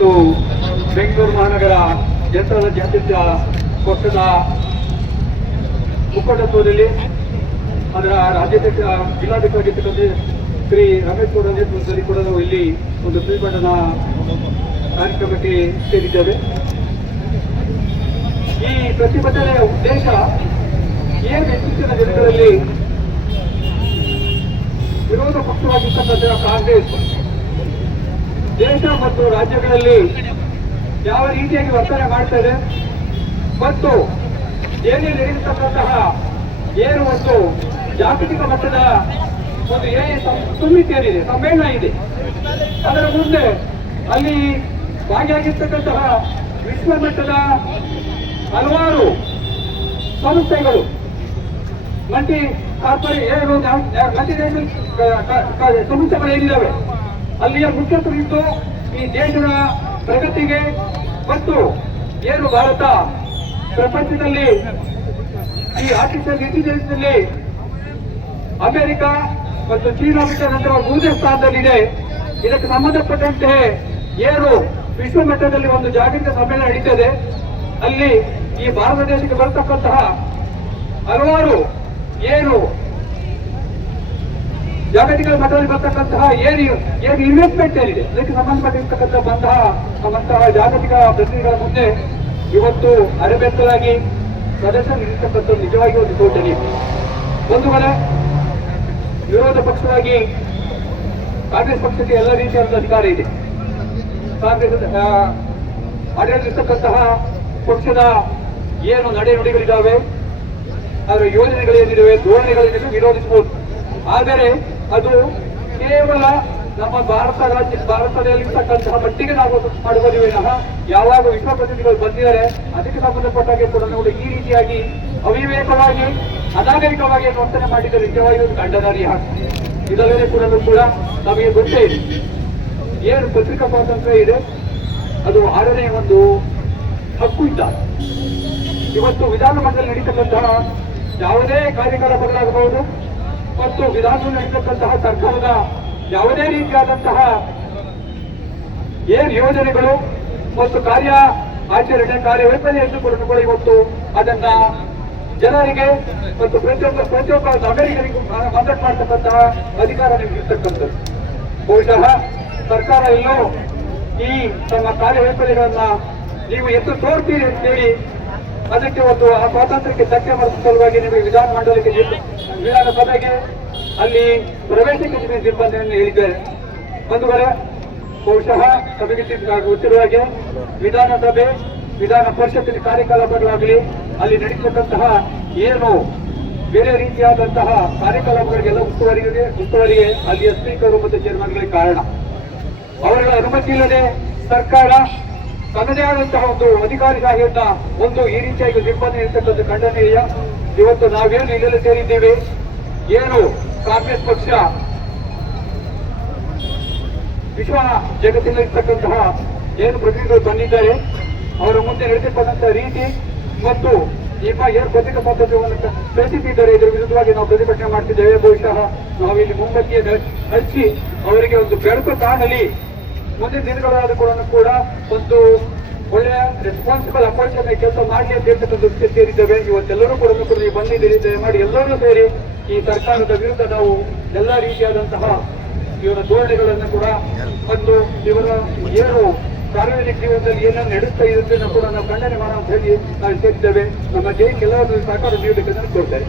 ಮತ್ತು ಬೆಂಗಳೂರು ಮಹಾನಗರ ಜನತಾ ಜಾತ್ಯತೀತ ಪಕ್ಷದ ಮುಖಂಡತ್ವದಲ್ಲಿ ಅದರ ರಾಜ್ಯಾಧ್ಯಕ್ಷ ಜಿಲ್ಲಾಧಿಕಾರಿ ಶ್ರೀ ರಮೇಶ್ ಗೌಡ ನೇತೃತ್ವದಲ್ಲಿ ಕೂಡ ನಾವು ಇಲ್ಲಿ ಒಂದು ಪ್ರತಿಭಟನಾ ಕಾರ್ಯಕ್ರಮಕ್ಕೆ ಸೇರಿದ್ದೇವೆ. ಈ ಪ್ರತಿಭಟನೆಯ ಉದ್ದೇಶ ಏನು ಇತ್ತೀಚಿನ ದಿನಗಳಲ್ಲಿ ವಿರೋಧ ಪಕ್ಷವಾಗಿರ್ತಕ್ಕಂಥ ಕಾಂಗ್ರೆಸ್ ದೇಶ ಮತ್ತು ರಾಜ್ಯಗಳಲ್ಲಿ ಯಾವ ರೀತಿಯಾಗಿ ವರ್ತನೆ ಮಾಡ್ತಾ ಇದೆ ಮತ್ತು ಏನೇ ನಡೆಯತಕ್ಕಂತಹ ಏನು ಒಂದು ಜಾಗತಿಕ ಮಟ್ಟದ ಒಂದು ಸಮಿತಿ ಏನಿದೆ, ಸಮ್ಮೇಳನ ಇದೆ, ಅದರ ಮುಂದೆ ಅಲ್ಲಿ ಭಾಗಿಯಾಗಿರ್ತಕ್ಕಂತಹ ವಿಶ್ವ ಮಟ್ಟದ ಹಲವಾರು ಸಂಸ್ಥೆಗಳು ಮಲ್ಟಿ ಸಂಸ್ಥೆಗಳು ಏನಿದ್ದಾವೆ ಅಲ್ಲಿಯ ಮುಖ್ಯಸ್ಥರಿದ್ದು ಈ ದೇಶದ ಪ್ರಗತಿಗೆ ಮತ್ತು ಏನು ಭಾರತ ಪ್ರಪಂಚದಲ್ಲಿ ಈ ಆರ್ಟಿಫಿಷಿಯಲ್ ಇಂಟೆಲಿಜೆನ್ಸ್ನಲ್ಲಿ ಅಮೆರಿಕ ಮತ್ತು ಚೀನಾ ಬಿಟ್ಟ ನಂತರ ಮೂರನೇ ಸ್ಥಾನದಲ್ಲಿದೆ. ಇದಕ್ಕೆ ಸಂಬಂಧಪಟ್ಟಂತೆ ಏನು ವಿಶ್ವ ಮಟ್ಟದಲ್ಲಿ ಒಂದು ಜಾಗತಿಕ ಸಮ್ಮೇಳನ ನಡೀತದೆ, ಅಲ್ಲಿ ಈ ಭಾರತ ದೇಶಕ್ಕೆ ಬರತಕ್ಕಂತಹ ಹಲವಾರು ಏನು ಜಾಗತಿಕ ಮಟ್ಟದಲ್ಲಿ ಬರ್ತಕ್ಕಂತಹ ಏನು ಇನ್ವೆಸ್ಟ್ಮೆಂಟ್ ಏನಿದೆ ಅದಕ್ಕೆ ಸಂಬಂಧಪಟ್ಟಿರ್ತಕ್ಕಂತಹ ಜಾಗತಿಕ ಪ್ರತಿನಿಧಿಗಳ ಮುಂದೆ ಇವತ್ತು ಅರೆಬೆತ್ತಲಾಗಿ ಪ್ರದರ್ಶನ ನೀಡತಕ್ಕಂಥ ನಿಜವಾಗಿ ಒಂದು ಘೋಷಣೆ. ಒಂದು ವೇಳೆ ವಿರೋಧ ಪಕ್ಷವಾಗಿ ಕಾಂಗ್ರೆಸ್ ಪಕ್ಷಕ್ಕೆ ಎಲ್ಲ ರೀತಿಯಾದ ಅಧಿಕಾರ ಇದೆ. ಕಾಂಗ್ರೆಸ್ ಆಡಳಿತಕ್ಕಂತಹ ಪಕ್ಷದ ಏನು ನಡೆನುಡಿಗಳಿದ್ದಾವೆ, ಅದರ ಯೋಜನೆಗಳೇನಿದ್ದಾವೆ, ಧೋರಣೆಗಳೇನಿದೆ ವಿರೋಧಿಸಬಹುದು. ಆದರೆ ಅದು ಕೇವಲ ನಮ್ಮ ಭಾರತದಲ್ಲಿರ್ತಕ್ಕಂತಹ ಮಟ್ಟಿಗೆ ನಾವು ಮಾಡಬಹುದು ವಿನಃ ಯಾವಾಗ ವಿಶ್ವ ಪ್ರತಿನಿಧಿಗಳು ಬಂದಿದ್ದಾರೆ ಅದಕ್ಕೆ ಸಂಬಂಧಪಟ್ಟಾಗೆ ಕೂಡ ನೋಡಿ ಈ ರೀತಿಯಾಗಿ ಅವಿವೇಕವಾಗಿ ಅನಾಗರಿಕವಾಗಿ ವರ್ತನೆ ಮಾಡಿದರೆ ನಿಜವಾಗಿ ಒಂದು ಖಂಡನಾರ್ಹ. ಇದಲ್ಲದೆ ಕೂಡ ನಮಗೆ ಗೊತ್ತೇ ಇದೆ, ಏನು ಪತ್ರಿಕಾ ಸ್ವಾತಂತ್ರ್ಯ ಇದೆ ಅದು 6ನೇ ಒಂದು ಹಕ್ಕು ಇದ್ದ. ಇವತ್ತು ವಿಧಾನಮಂಡಲದಲ್ಲಿ ನಡೀತಕ್ಕಂತಹ ಯಾವುದೇ ಕಾರ್ಯಕಲಾಪಗಳಾಗಬಹುದು ಮತ್ತು ವಿಧಾನದಲ್ಲಿ ನಡೀತಕ್ಕಂತಹ ಸರ್ಕಾರದ ಯಾವುದೇ ರೀತಿಯಾದಂತಹ ಏನು ಯೋಜನೆಗಳು ಮತ್ತು ಕಾರ್ಯ ಆಚರಣೆ ಕಾರ್ಯವೈಫಲ್ಯವನ್ನು ಕೂಡ ಇವತ್ತು ಅದನ್ನ ಜನರಿಗೆ ಮತ್ತು ಪ್ರತಿಯೊಬ್ಬ ನಾಗರಿಕರಿಗೂ ಮದ್ದತು ಮಾಡತಕ್ಕಂತಹ ಅಧಿಕಾರ ನಿಮಗಿರ್ತಕ್ಕಂಥದ್ದು. ಬಹುಶಃ ಸರ್ಕಾರ ಎಲ್ಲೋ ಈ ತಮ್ಮ ಕಾರ್ಯವೈಫಲ್ಯಗಳನ್ನ ನೀವು ಎಷ್ಟು ತೋರ್ತೀರಿ ಅಂತೇಳಿ ಅದಕ್ಕೆ ಒಂದು ಆ ಸ್ವಾತಂತ್ರ್ಯಕ್ಕೆ ಧಕ್ಕೆ ಮಾಡಿದ ಸಲುವಾಗಿ ನಿಮಗೆ ವಿಧಾನಸಭೆಗೆ ಅಲ್ಲಿ ಪ್ರವೇಶಕ್ಕೆ ನಿರ್ಬಂಧವನ್ನು ಹೇಳಿದ್ದಾರೆ. ಬಂಧುಗಳೇ, ಬಹುಶಃ ಸಭೆಗೆ ಗೊತ್ತಿರುವ ಹಾಗೆ ವಿಧಾನಸಭೆ ವಿಧಾನ ಪರಿಷತ್ತಿನ ಕಾರ್ಯಕಲಾಪಗಳಾಗಲಿ ಅಲ್ಲಿ ನಡೀತಕ್ಕಂತಹ ಏನು ಬೇರೆ ರೀತಿಯಾದಂತಹ ಕಾರ್ಯಕಲಾಪಗಳಿಗೆಲ್ಲ ಉಸ್ತುವಾರಿಗೆ ಅಲ್ಲಿಯ ಸ್ಪೀಕರ್ ಮತ್ತು ಚೇರ್ಮನ್ಗಳಿಗೆ ಕಾರಣ. ಅವರ ಅನುಮತಿ ಇಲ್ಲದೆ ಸರ್ಕಾರ ತನ್ನದೇ ಆದಂತಹ ಒಂದು ಅಧಿಕಾರಿಯಾಗಿದ್ದ ಒಂದು ಈ ರೀತಿಯಾಗಿ ನಿರ್ಬಂಧ ಇರತಕ್ಕಂಥ ಖಂಡನೀಯ. ಇವತ್ತು ನಾವೇನು ಇಲ್ಲೆಲ್ಲ ಸೇರಿದ್ದೇವೆ, ಏನು ಕಾಂಗ್ರೆಸ್ ಪಕ್ಷ ವಿಶ್ವ ಜಗತ್ತಿನಲ್ಲಿರ್ತಕ್ಕಂತಹ ಏನು ಪ್ರತಿನಿಧಿಗಳು ಬಂದಿದ್ದಾರೆ ಅವರ ಮುಂದೆ ನಡೆಸಿಕೊಂಡಂತಹ ರೀತಿ ಮತ್ತು ಈಗ ಏನು ಪತ್ರಿಕಾ ಸ್ವಾತಂತ್ರ್ಯವನ್ನು ಬೆಳೆಸುತ್ತಿದ್ದಾರೆ ಇದರ ವಿರುದ್ಧವಾಗಿ ನಾವು ಪ್ರತಿಭಟನೆ ಮಾಡ್ತಿದ್ದೇವೆ. ಬಹುಶಃ ನಾವಿಲ್ಲಿ ಮುಂಬತ್ತಿಯನ್ನು ಹಚ್ಚಿ ಅವರಿಗೆ ಒಂದು ಬೆಳಕು ಕಾಣಲಿ. ಮುಂದಿನ ದಿನಗಳಾದ ಕೂಡ ಒಂದು ಒಳ್ಳೆಯ ರೆಸ್ಪಾನ್ಸಿಬಲ್ ಅಪ್ರೋಚ್ ಅನ್ನು ಕೆಲಸ ಮಾಡಿ ಅಂತ ಹೇಳ್ತಕ್ಕಂಥ ಸೇರಿದ್ದೇವೆ. ಇವತ್ತೆಲ್ಲರೂ ಕೂಡ ನೀವು ಬಂದಿದ್ದೀರಿ, ದಯಮಾಡಿ ಎಲ್ಲರೂ ಸೇರಿ ಈ ಸರ್ಕಾರದ ವಿರುದ್ಧ ನಾವು ಎಲ್ಲ ರೀತಿಯಾದಂತಹ ಇವರ ಧೋರಣೆಗಳನ್ನು ಕೂಡ ಮತ್ತು ಇವರ ಏನು ಸಾರ್ವಜನಿಕ ಜೀವನದಲ್ಲಿ ಏನನ್ನು ನಡೆಸ್ತಾ ಇರುತ್ತೆ ಕೂಡ ನಾವು ಖಂಡನೆ ಮಾಡೋ ಅಂತ ಹೇಳಿ ನಾವು ಸೇರಿದ್ದೇವೆ. ನಮ್ಮ ಜೈ ಕೆಲವರು ಸಹಕಾರ ನೀಡಬೇಕೆಂದು ಕೋರ್ತೇವೆ.